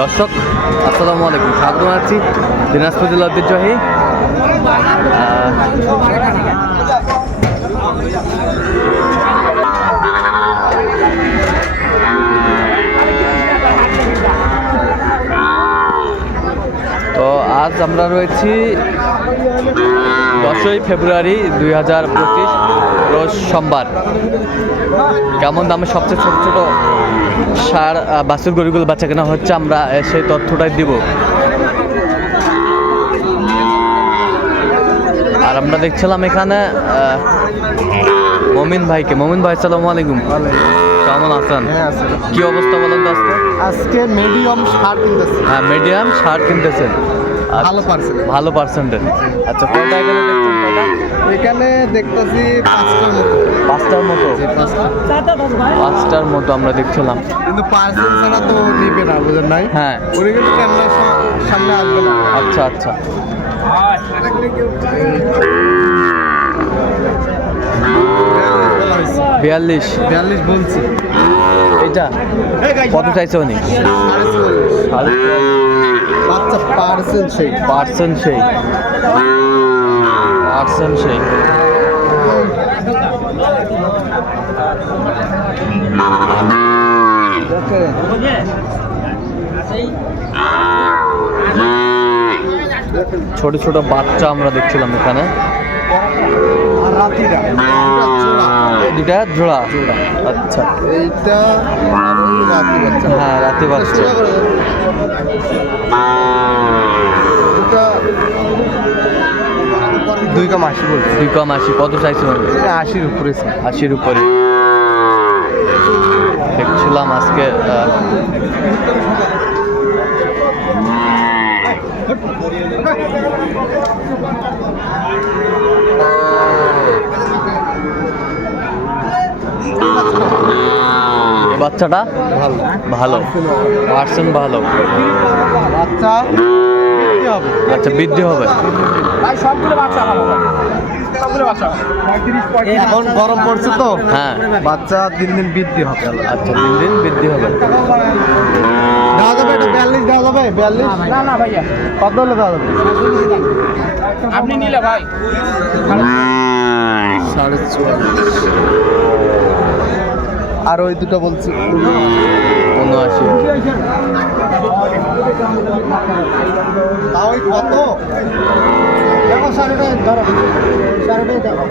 দর্শক, আসসালামু আলাইকুম। স্বাগত আছি দিনাজপুর জেলা ঐতিহ্যবাহী তো আজ আমরা রয়েছি দশই ফেব্রুয়ারি দুই হাজার পঁচিশ। রোজ সোমবার। কেমন দামে সবচেয়ে ছোট ছোট সার বাছুর গরুগুলো বাচ্চা কেনা হচ্ছে আমরা সেই তথ্যটাই দিব। আর আমরা দেখছিলাম এখানে মমিন ভাইকে। মমিন ভাই সালাম আলাইকুম। কেমন আছেন? হ্যাঁ কি অবস্থা বলেন তো আজকে? আজকে মিডিয়াম সার কিনতেছি। হ্যাঁ মিডিয়াম সার কিনতেছেন ভালো পার্সেন্ট ভালো পার্সেন্টেজ আচ্ছা কয়টা এখানে দেখছেন কয়টা এখানে দেখতেছি পাঁচটার মতো। পাঁচটার মতো? পাঁচটার মতো আমরা দেখছিলাম। কিন্তু পার্সেল ছাড়া তো নিবে না বুঝেন নাই? হ্যাঁ। ওরে কিন্তু ক্যামেরার সামনে আসবে না। আচ্ছা আচ্ছা। বিয়াল্লিশ। বিয়াল্লিশ বলছি। এটা কত চাইছে উনি? সাড়ে। বাচ্চা পার্সেল সেই পার্সেন্ট সেই পার্সেন্ট সেই ছোট ছোট বাচ্চা আমরা দেখছিলাম এখানে। আর জোড়া। দুটা জোড়া? আচ্ছা। এইটা হ্যাঁ রাতে বাচ্চা। দুই কাম আশি বলছি। দুই কম আশি কত চাইছে এটা আশির উপরে। আশির উপরে। দেখছিলাম আজকে বাচ্চাটা? ভালো। ভালো। পার্সেন্ট ভালো। বাচ্চা আচ্ছা বৃদ্ধি হবে। এখন গরম পড়ছে তো। হ্যাঁ। বাচ্চা দিন দিন বৃদ্ধি হবে। আচ্ছা দিন দিন বৃদ্ধি হবে। দেওয়া যাবে এটা বিয়াল্লিশ দেওয়া যাবে বিয়াল্লিশ? না না ভাইয়া। কত হলে দেওয়া যাবে? আপনি নিলে ভাই। সাড়ে চুয়াল্লিশ। আর ওই দুটো বলছি। উনআশি তাও ওই কত? দেখো সাড়েটাই ধরো। সাড়েটাই দেখো।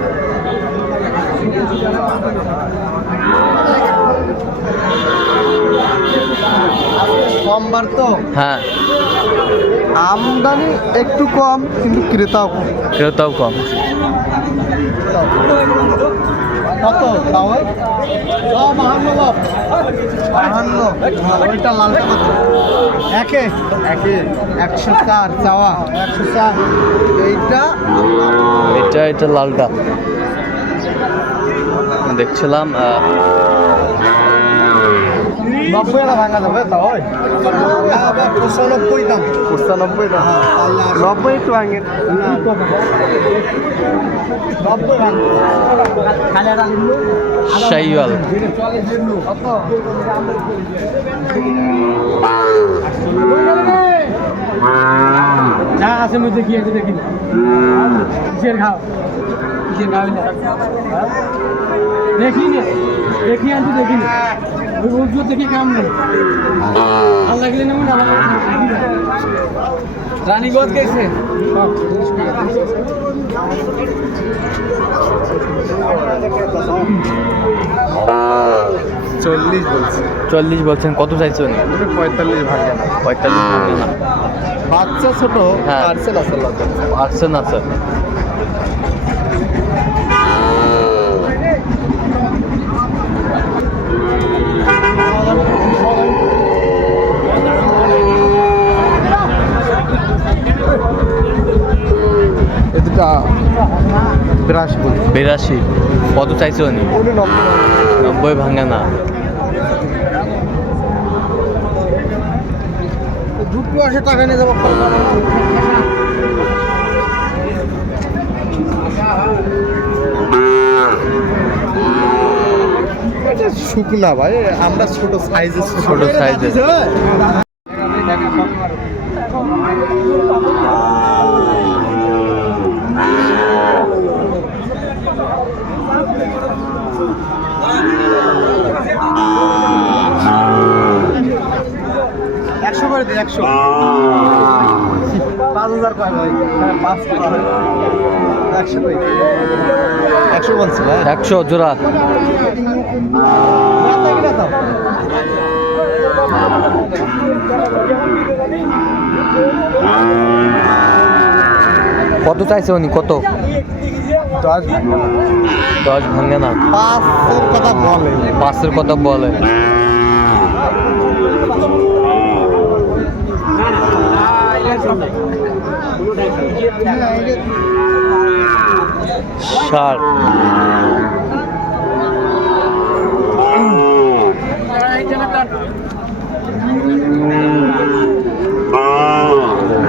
সোমবার তো। হ্যাঁ। আমদানি একটু কম কিন্তু ক্রেতাও কম। ক্রেতাও কম। কত? তাও ওইটা লালটা কত একে? একে। একশো চার চাওয়া। একশো চার। এইটা? এটা এটা লালটা। দেখছিলাম নব্বই টাকা ভাঙা যাবে? পঁচানব্বই দাম পঁচানব্বই দাম নব্বই একটু ভাঙে নব্বই ভাঙে শাইওয়াল। যা আছে মুই দেখি আছে দেখি। কিসের খাও কিসের খাও না দেখি নে দেখি আনছি দেখি নে ওই দেখি কাম নেই। ভালো লাগলে না রানীগঞ্জ গেছে। চল্লিশ বলছি। চল্লিশ বলছেন কত চাইছে উনি পঁয়তাল্লিশ ভাগে না। পঁয়তাল্লিশ ভাগে না। বাচ্চা ছোট হ্যাঁ। আসছে না লাগবে না আছে। বিরাশি। কত চাইছে উনি? নব্বই নব্বই ভাঙে না। দুটো আসে টাকা নিয়ে যাব শুকনা ভাই আমরা ছোট সাইজের ছোট সাইজের দিই একশো। পাঁচ হাজার কয় ভাই? পাঁচ একশো কই? একশো বলছি ভাই। একশো জোড়া। কত চাইছে উনি? কত? দশ। দশ ভাঙে না। পাঁচের কথা বলে। পাঁচের কথা বলে। ষাট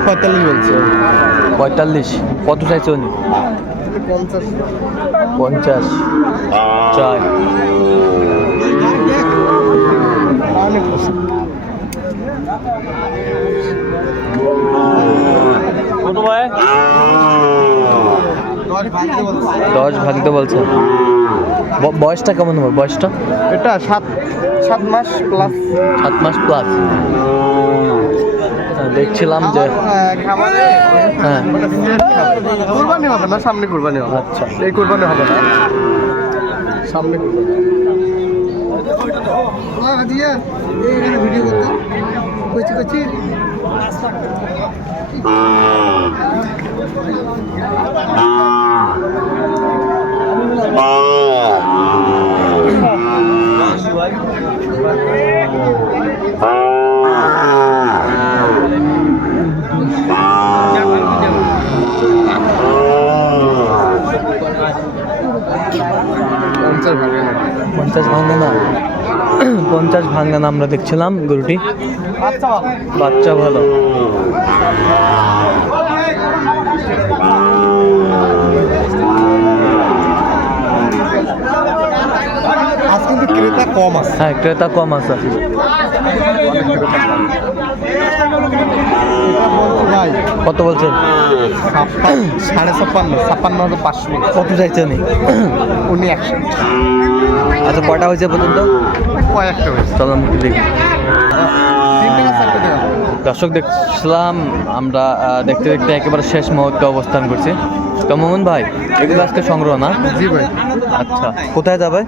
পঁয়তাল্লিশ বলছে। পঁয়তাল্লিশ। কত চাইছে উনি? পঞ্চাশ। পঞ্চাশ। চার। দশ ভাঙতে বলছে। বলছে বয়সটা কেমন হবে? বয়সটা? এটা সাত সাত মাস প্লাস সাত মাস প্লাস দেখছিলাম যে হ্যাঁ কুরবানি হবে না? সামনে কুরবানি হবে। আচ্ছা। এই কুরবানি হবে না? সামনে কুরবানি। ভিডিও করতে। কইছি কইছি। পঞ্চাশ ভাগে না পঞ্চাশ ভাঙে না পঞ্চাশ ভাঙে না আমরা দেখছিলাম গরুটি। বাচ্চা ভালো। ক্রেতা কম আছে। হ্যাঁ ক্রেতা কম আছে। কত বলছেন? সাড়ে ছাপ্পান্ন ছাপ্পান্ন হাজার পাঁচশো। কত চাইছে উনি? উনি একশো। আচ্ছা কটা হয়েছে পর্যন্ত? কয়েকটা হয়েছে দেখি। দর্শক দেখছিলাম আমরা দেখতে দেখতে একেবারে শেষ মুহূর্তে অবস্থান করছি। তো মোহন ভাই এগুলো আজকে সংগ্রহ না? জি ভাই। আচ্ছা কোথায় যাবে?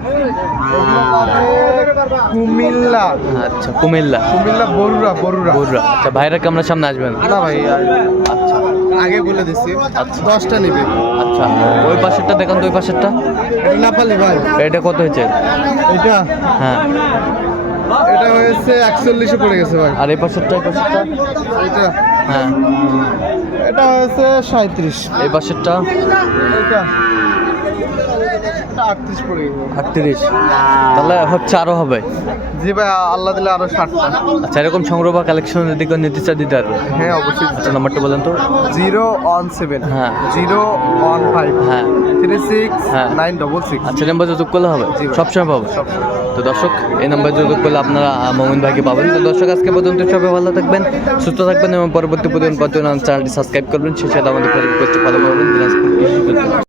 কুমিল্লা। আচ্ছা কুমিল্লা। কুমিল্লা বরুরা বরুরা বগুড়া আচ্ছা ভাইরা ক্যামেরার সামনে আসবেন? না ভাই আচ্ছা। আগে বলে দিচ্ছি আচ্ছা। দশটা নিবে। আচ্ছা ওই পাশেরটা দেখান তো ওই পাশেরটা। এটা নেপালি ভাই। এটা কত হয়েছে? এটা? হ্যাঁ। এটা হয়েছে একচল্লিশে পড়ে গেছে ভাই। আর এই পাশেরটা এই পাশেরটা? এটা? হ্যাঁ। এটা হয়েছে সাঁত্রিশ এই পাশেরটা? এটা? আটত্রিশ তাহলে হচ্ছে আরও হবে। জি ভাই আল্লাহ দিলে ষাটটা। আচ্ছা এরকম সংগ্রহ বা নিতে দিতে পারবে হ্যাঁ অবশ্যই। আচ্ছা নাম্বারটা বলেন তো। Zero one seven. হ্যাঁ। Zero one five. হ্যাঁ। থ্রি সিক্স হ্যাঁ। Nine double six. আচ্ছা নাম্বার যোগাযোগ করলে হবে। সবসময় পাবো? তো দর্শক এই নাম্বার যোগাযোগ করলে আপনারা মোমিন ভাইকে পাবেন। তো দর্শক আজকে পর্যন্ত সবাই ভালো থাকবেন সুস্থ থাকবেন এবং পরবর্তী পাওয়ার চ্যানেলটি সাবস্ক্রাইব করবেন। সেই সাথে আমাদের ফলো করবেন। দিনাজপুর